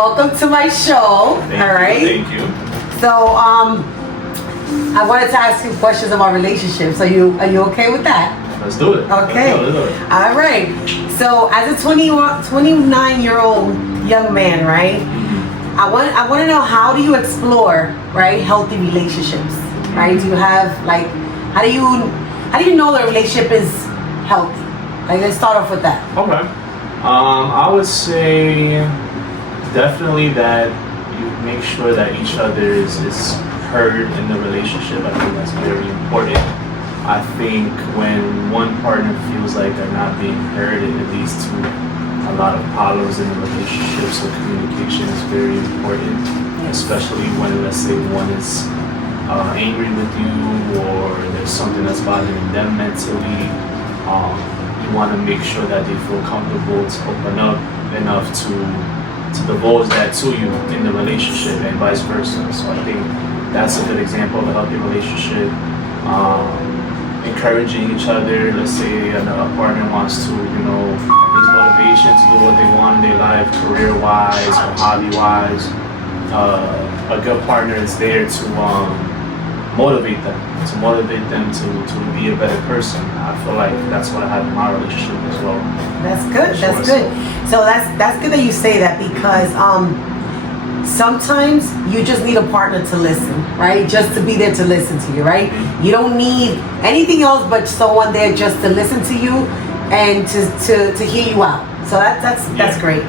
welcome to my show. Thank you. So, I wanted to ask you questions about relationships. Are you okay with that? Let's do it. Okay. Let's do it. All right. So, as a 29-year-old young man, right? I want to know, how do you explore, right, healthy relationships, right? Do you have how do you know the relationship is healthy? Let's start off with that. Okay. I would say definitely that you make sure that each other is heard in the relationship. I think that's very important. I think when one partner feels like they're not being heard, it leads to a lot of problems in the relationship. So communication is very important, especially when, let's say, one is angry with you, or there's something that's bothering them mentally. You want to make sure that they feel comfortable to open up enough to divulge that to you in the relationship, and vice versa. So I think that's a good example of a healthy relationship. Encouraging each other. Let's say a partner wants to, needs motivation to do what they want in their life, career-wise or hobby-wise. A good partner is there to motivate them to be a better person. I feel like that's what I have in my relationship as well. That's good. That's good. So that's good that you say that, because sometimes you just need a partner to listen, right? Just to be there to listen to you, right? You don't need anything else but someone there just to listen to you and to hear you out. So that's great.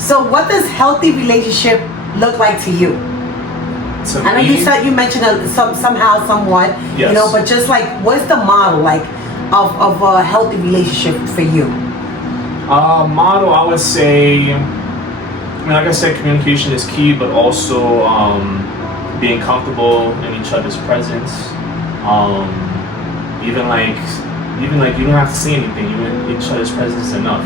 So what does healthy relationship look like to you? I know you mentioned somehow, somewhat, yes. But just what's the model of a healthy relationship for you? Model, I would say, like I said, communication is key, but also being comfortable in each other's presence. Even you don't have to say anything. Even each other's presence is enough.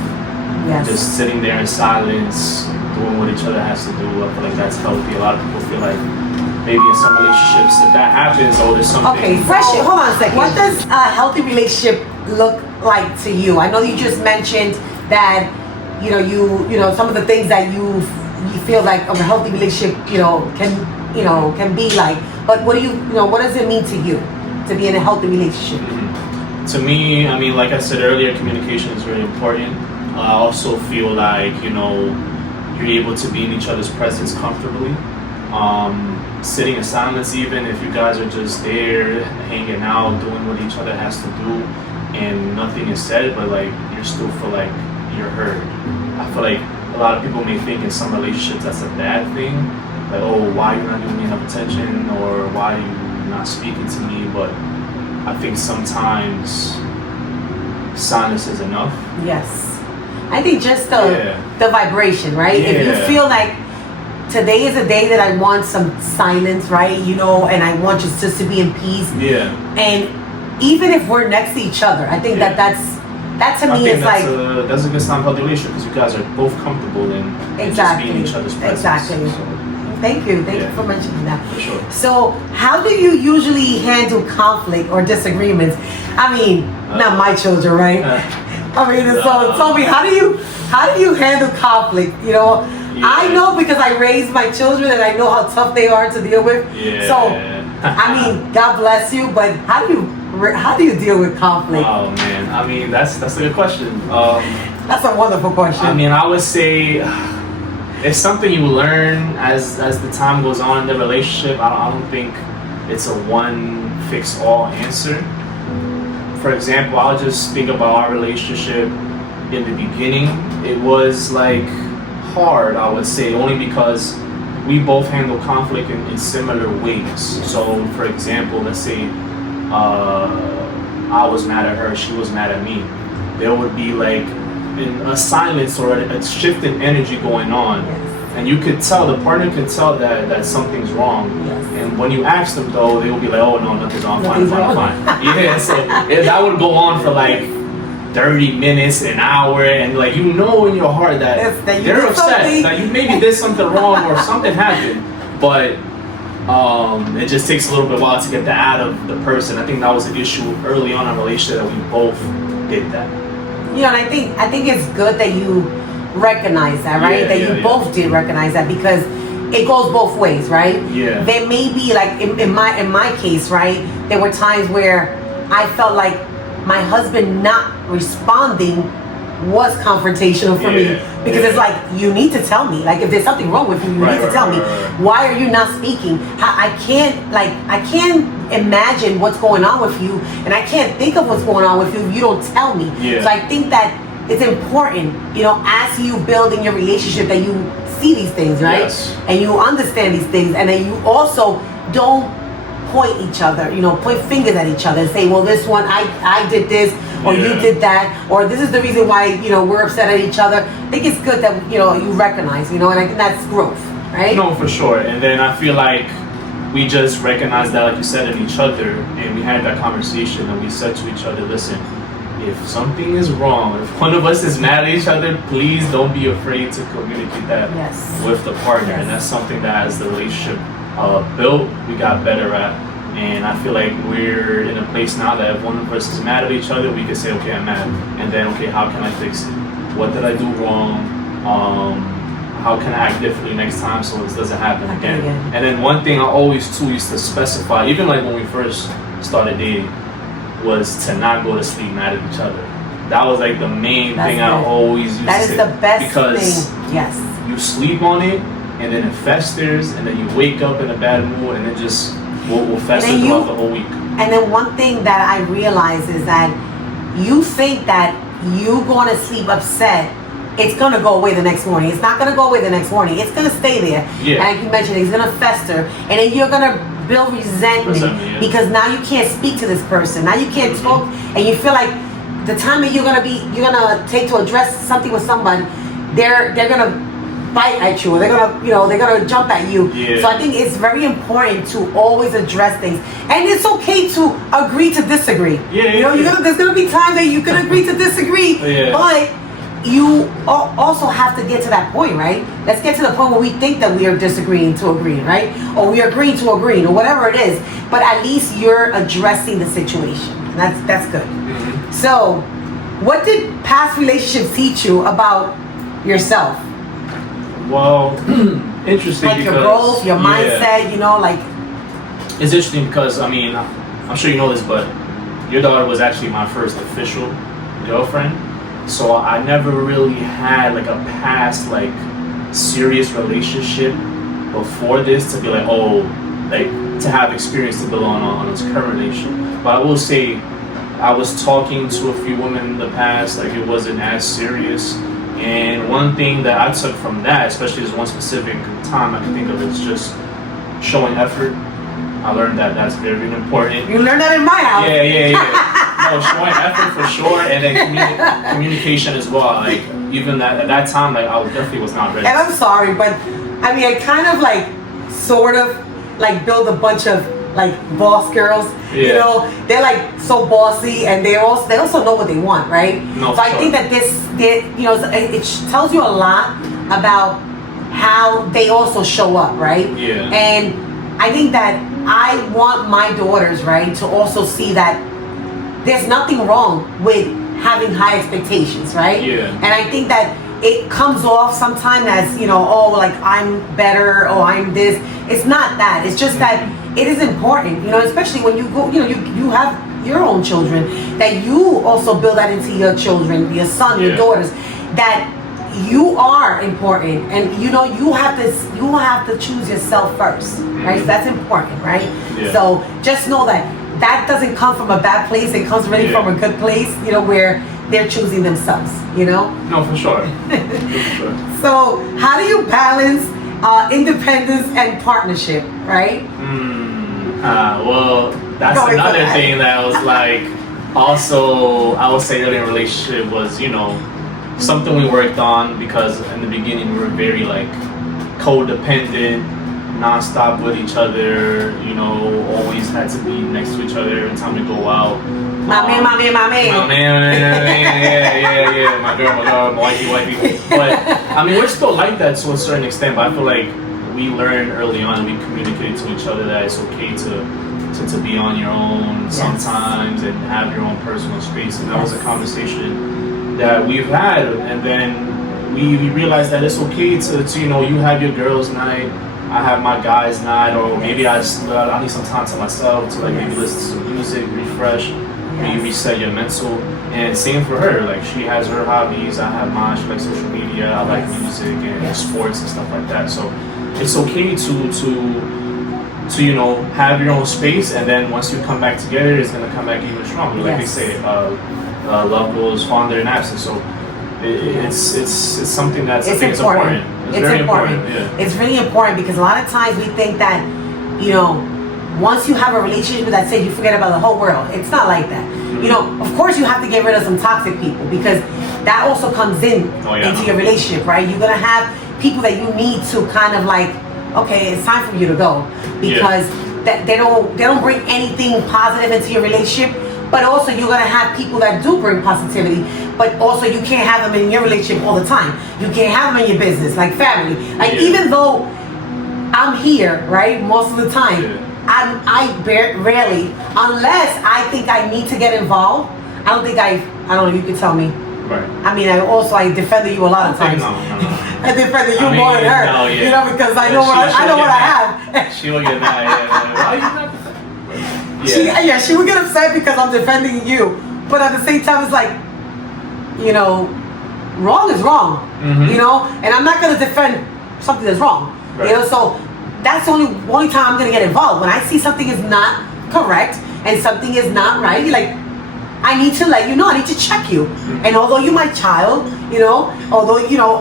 Yes. Just sitting there in silence, doing what each other has to do. I feel like that's healthy. A lot of people feel like maybe in some relationships, if that happens, there's something. Okay, hold on a second. What does a healthy relationship look like to you? I know you just mentioned that some of the things that you feel like a healthy relationship can be like. But what does it mean to you to be in a healthy relationship? Mm-hmm. To me, like I said earlier, communication is very important. I also feel like you're able to be in each other's presence comfortably. Sitting in silence, even if you guys are just there hanging out, doing what each other has to do, and nothing is said, but you still feel like you're heard. I feel like a lot of people may think in some relationships that's a bad thing, like, oh, why are you not giving me enough attention, or why are you not speaking to me? But I think sometimes silence is enough. Yes, I think just the vibration, right? Yeah. If you feel like today is a day that I want some silence, right? And I want just to be in peace. Yeah. And even if we're next to each other, I think that to me is that's a good sign of healthy relationship, because you guys are both comfortable in just being in each other's presence. Exactly. So, thank you for mentioning that. For sure. So how do you usually handle conflict or disagreements? Not my children, right? So tell me, how do you handle conflict? I know, because I raised my children and I know how tough they are to deal with. Yeah. So, God bless you, but how do you deal with conflict? Oh man, that's a good question. That's a wonderful question. I would say it's something you learn as the time goes on in the relationship. I don't think it's a one fix all answer. For example, I'll just think about our relationship in the beginning. It was hard, I would say, only because we both handle conflict in similar ways. So, for example, let's say I was mad at her, she was mad at me. There would be in a silence or a shift in energy going on. Yes. And the partner could tell that something's wrong. Yes. And when you ask them, though, they will be like, oh no, nothing's wrong, fine. Yeah, so that would go on for 30 minutes, an hour, and in your heart that they're upset that you maybe did something wrong or something happened, but it just takes a little bit while to get that out of the person. I think that was an issue early on in our relationship, that we both did that. And I think it's good that you recognize that, right? Yeah, That yeah, you yeah. both did recognize that, because it goes both ways, right? Yeah. There may be like in my case, right? There were times where I felt like my husband not responding was confrontational for me, because it's like, you need to tell me, like, if there's something wrong with you, you need to tell me. Why are you not speaking? I can't imagine what's going on with you, and I can't think of what's going on with you if you don't tell me. Yeah. So I think that it's important, as you build in your relationship, that you see these things, right? Yes. And you understand these things, and then you also don't point each other, point fingers at each other and say, well, this one, I did this, or you did that, or this is the reason why, we're upset at each other. I think it's good that, you recognize, and I think that's growth, right? No, for sure. And then I feel like we just recognized that, like you said, in each other, and we had that conversation, and we said to each other, listen, if something is wrong, if one of us is mad at each other, please don't be afraid to communicate that with the partner. And that's something that, as the relationship built, we got better at. And I feel like we're in a place now that if one of us is mad at each other, we can say, okay, I'm mad, and then, okay, how can I fix it? What did I do wrong? How can I act differently next time so this doesn't happen again? And then one thing I always too used to specify, even like when we first started dating, was to not go to sleep mad at each other. That was like the main thing I always used to say. That is the best because thing. Yes. You sleep on it, and then it festers, and then you wake up in a bad mood, and it just will fester throughout the whole week. And then one thing that I realize is that you think that you going to sleep upset, it's going to go away the next morning. It's not going to go away the next morning. It's going to stay there. Yeah. And like you mentioned, it's going to fester. And then you're going to build resentment because now you can't speak to this person. Now you can't talk, and you feel like the time that you're going to take to address something with someone, they're going to bite at you, or they're gonna jump at you. Yeah. So I think it's very important to always address things, and it's okay to agree to disagree. There's gonna be times that you can agree to disagree, but you also have to get to that point, right? Let's get to the point where we think that we are disagreeing to agreeing, right? Or we are agreeing to agreeing, or whatever it is. But at least you're addressing the situation. And that's good. Mm-hmm. So, what did past relationships teach you about yourself? Well, interesting. Like your growth, your mindset, It's interesting because, I mean, I'm sure you know this, but your daughter was actually my first official girlfriend. So I never really had like a past like serious relationship before this to be like, to have experience to build on this current relationship. But I will say, I was talking to a few women in the past, like it wasn't as serious. And one thing that I took from that, especially this one specific time I can think of, is just showing effort. I learned that that's very important. You learned that in my house. Yeah. No, showing effort for sure, and then communication as well. Like even at that time, like I definitely was not ready. And I'm sorry, but I mean, I kind of like, sort of, like build a bunch of like boss girls. They're like so bossy, and they also know what they want, right? No, so I think that it tells you a lot about how they also show up, right? Yeah. And I think that I want my daughters, right, to also see that there's nothing wrong with having high expectations, right? Yeah. And I think that it comes off sometimes as, like I'm better or I'm this. It's not that. It's just that it is important, especially when you go, you have your own children, that you also build that into your children, your son, your daughters, that you are important, and you have to choose yourself first, right? So that's important, right? Yeah. So just know that doesn't come from a bad place. It comes really from a good place, where they're choosing themselves, No, for sure. For sure. So how do you balance independence and partnership, right? Well, that's another thing that was like, also, I would say early in a relationship was, something we worked on, because in the beginning we were very like codependent, non-stop with each other, always had to be next to each other every time we go out. My man. Yeah, my girl, my wifey. But I mean, we're still like that to a certain extent, but I feel like we learned early on, we communicated to each other that it's okay to be on your own sometimes and have your own personal space. And that was a conversation that we've had. And then we realized that it's okay to you know, you have your girls' night, I have my guys' night, or maybe I need some time to myself to like maybe listen to some music, refresh, maybe reset your mental. And same for her, like she has her hobbies, I have mine. She likes social media, I like music and sports and stuff like that. So it's okay to you know, have your own space, and then once you come back together, it's gonna come back even stronger. Like they say, love goes fonder in absence. So it's something that's I think is important. It's very important. Yeah. It's really important because a lot of times we think that, you know, once you have a relationship with that, say you forget about the whole world. It's not like that. You know, of course you have to get rid of some toxic people because that also comes into your relationship, right? You're gonna have people that you need to kind of like, okay, it's time for you to go because that they don't bring anything positive into your relationship. But also you're gonna have people that do bring positivity, but also you can't have them in your relationship all the time. You can't have them in your business, like family. Like even though I'm here, right, most of the time, I rarely, unless I think I need to get involved. I don't know, you can tell me. Right. I mean, I defended you a lot of times. No. I defended you more than her. You know, because I know what I have. She will get mad. Why you not defending? She would get upset because I'm defending you. But at the same time, it's like, you know, wrong is wrong. You know, and I'm not gonna defend something that's wrong. Right. You know, so that's the only time I'm gonna get involved. When I see something is not correct and something is not right, like, I need to let you know. I need to check you. And although you're my child, you know,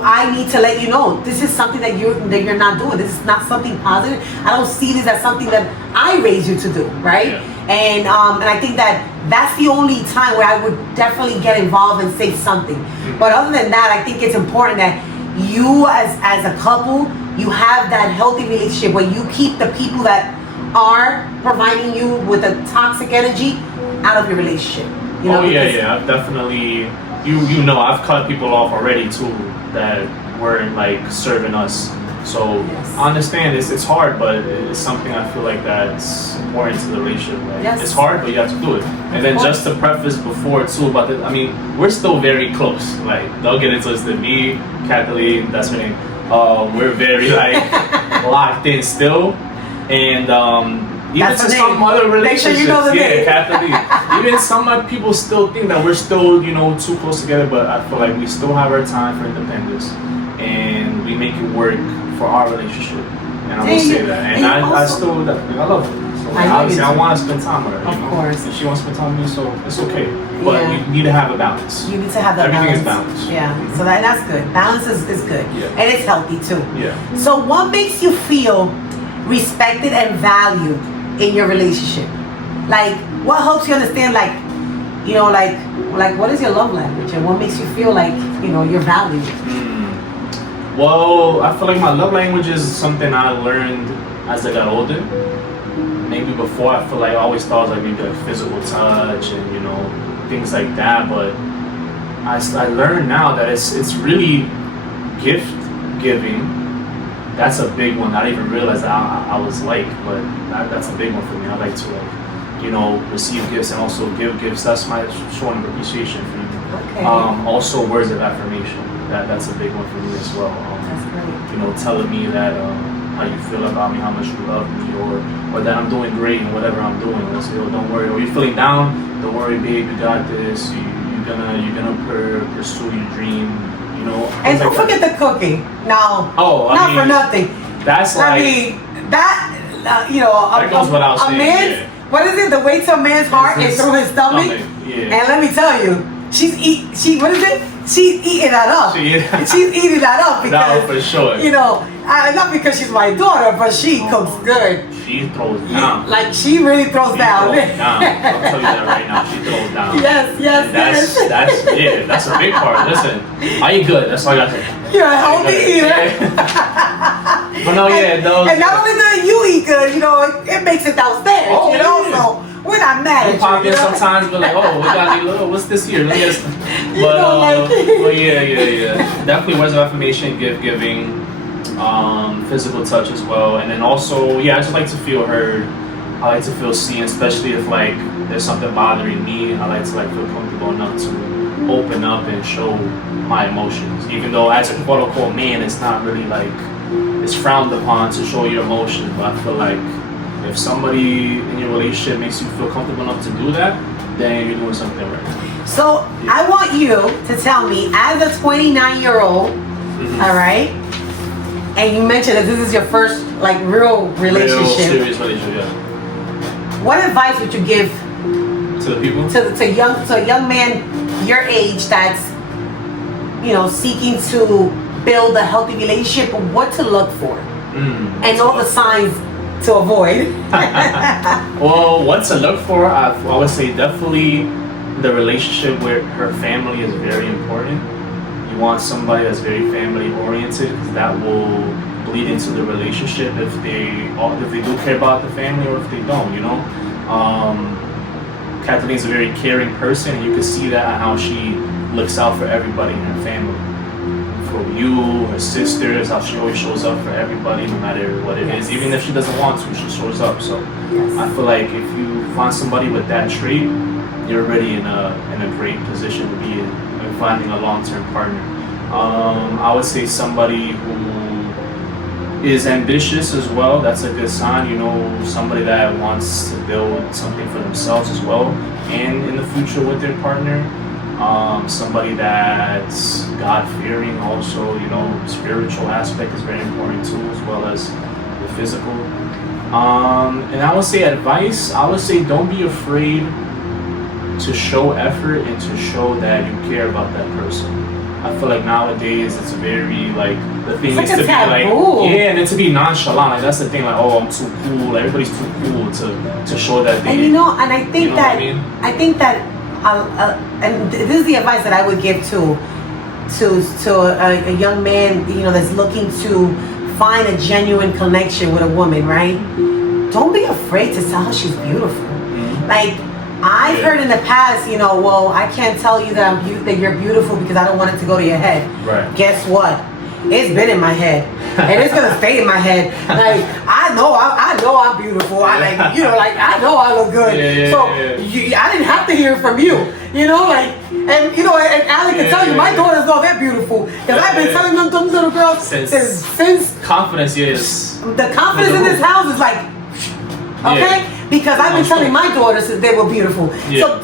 I need to let you know this is something that you're not doing. This is not something positive. I don't see this as something that I raised you to do, right? And I think that's the only time where I would definitely get involved and say something. But other than that, I think it's important that you as a couple, you have that healthy relationship where you keep the people that are providing you with a toxic energy out of your relationship. You know, I've definitely, you know, I've cut people off already too that weren't like serving us. So I understand it's hard, but it's something I feel like that's important to the relationship. Like, it's hard, but you have to do it. And then just to preface before too, about I mean, we're still very close. Like they'll get into this. Me, Kathleen, that's her name. We're very like locked in still, and even to some other relationships, Kathleen. Even some people still think that we're still, you know, too close together, but I feel like we still have our time for independence, and we make it work for our relationship. And I will say that, and I still love her. So obviously, I want to spend time with her. Of course, and she wants to spend time with me, so it's okay. But you need to have a balance. You need to have that balance. Everything is balanced. Yeah, so that's good. Balance is good, and it's healthy too. Yeah. So, what makes you feel respected and valued in your relationship? Like, what helps you understand, like, you know, like what is your love language, and what makes you feel like, you know, you're valued? Well, I feel like my love language is something I learned as I got older. Maybe before, I feel like I always thought it was like maybe like physical touch and, you know, things like that. But I learned now that it's really gift giving. That's a big one. I didn't even realize that I was like, but that's a big one for me. I like to, like, you know, receive gifts and also give gifts. That's my showing appreciation for me. Okay. Also, words of affirmation. That's a big one for me as well. That's great. You know, telling me that how you feel about me, how much you love me, or that I'm doing great in whatever I'm doing. They'll say, oh, don't worry. Or you're feeling down? Don't worry, babe. You got this. You're gonna pursue your dream. You know. And don't forget the cooking. Now. Oh, not for nothing. That's like. I mean, that you know. That goes without saying. Man's, what is it? The way to a man's heart is through his stomach. Yeah. And let me tell you, what is it? She's eating that up. She's eating that up because, no, for sure. You know, not because she's my daughter, but she cooks good. She throws down. Like she really throws down. I'll tell you that right now. She throws down. Yes. That's a big part. Listen, I eat good. That's all I got to say. You're a healthy eater. But no, and not only do you eat good, you know, it makes it downstairs. Oh, you know, so we're not mad at you. Pop in sometimes, we're like, oh, we got a little. What's this here? Let me just. But yeah. Definitely words of affirmation, gift giving, physical touch as well, and then also, I just like to feel heard. I like to feel seen, especially if like there's something bothering me. I like to like feel comfortable enough to open up and show my emotions, even though as a quote unquote man, it's not really like it's frowned upon to show your emotions. But I feel like if somebody in your relationship makes you feel comfortable enough to do that, then you're doing something right. So I want you to tell me, as a 29-year-old, all right, and you mentioned that this is your first like real relationship. Real serious relationship, yeah. What advice would you give To the people? to a young man your age that's seeking to build a healthy relationship? What to look for and all the signs to avoid? Well, what to look for, I would say definitely the relationship where her family is very important. You want somebody that's very family oriented, because that will bleed into the relationship if they do care about the family or if they don't. Kathleen's a very caring person, and you can see that in how she looks out for everybody in her family. For you, her sisters, how she always shows up for everybody, no matter what it is. Even if she doesn't want to, she shows up. So I feel like if you find somebody with that trait, you're already in a great position to be in finding a long-term partner. I would say somebody who is ambitious as well. That's a good sign. Somebody that wants to build something for themselves as well, and in the future with their partner. Somebody that's God-fearing also. Spiritual aspect is very important too, as well as the physical. And I would say advice. I would say don't be afraid to show effort and to show that you care about that person. I feel like nowadays it's very like the thing is to be like and then to be nonchalant. Like that's the thing. Like, oh, I'm too cool. Everybody's too cool to show that they. And and I think I think that and this is the advice that I would give to a young man that's looking to find a genuine connection with a woman, right? Don't be afraid to tell her she's beautiful. Like, I've heard in the past, well, I can't tell you that that you're beautiful because I don't want it to go to your head. Right. Guess what? It's been in my head, and it's gonna stay in my head. Like, I know I'm beautiful. I know I look good. I didn't have to hear it from you. And Alec can tell you, my daughters know they're beautiful because I've been telling them little girls since confidence is the confidence in this house is like okay. Because I've been telling my daughters that they were beautiful.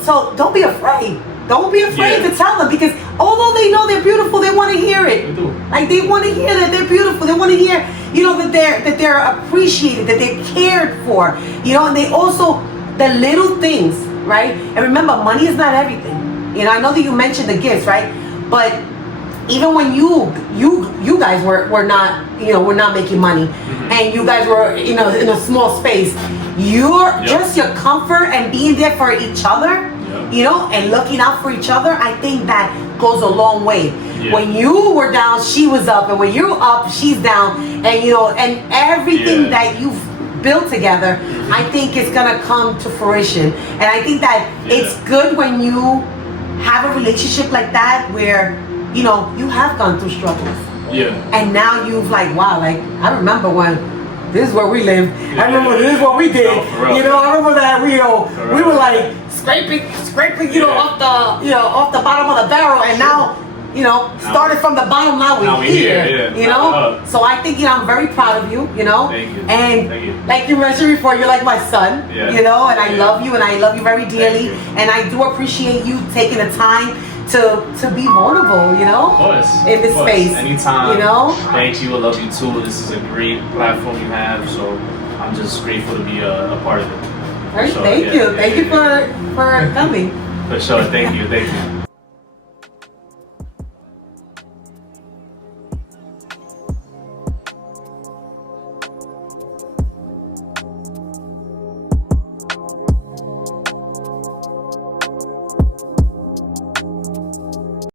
So don't be afraid. Don't be afraid to tell them, because although they know they're beautiful, they want to hear it. They do. Like, they want to hear that they're beautiful. They want to hear, that they're appreciated, that they're cared for. And they also, the little things, right? And remember, money is not everything. I know that you mentioned the gifts, right? But even when you guys were not, were not making money, and you guys were, in a small space, just your comfort and being there for each other, and looking out for each other, I think that goes a long way. When you were down, she was up, and when you're up, she's down, and and everything that you've built together, I think it's gonna come to fruition. And I think that it's good when you have a relationship like that where you have gone through struggles. And now you've wow, I remember when this is where we lived. I remember this is what we did. I remember that we were scraping, off the bottom of the barrel, and now, started from the bottom. Now we're here. So I think I'm very proud of you. Thank you. And Thank you. like you mentioned before, you're like my son. And I love you, and I love you very dearly. And I do appreciate you taking the time to be vulnerable, Of course. in this space. Anytime. Thank you. I love you too. This is a great platform you have, so I'm just grateful to be a part of it. Thank you. Thank you for coming. For sure. Thank you.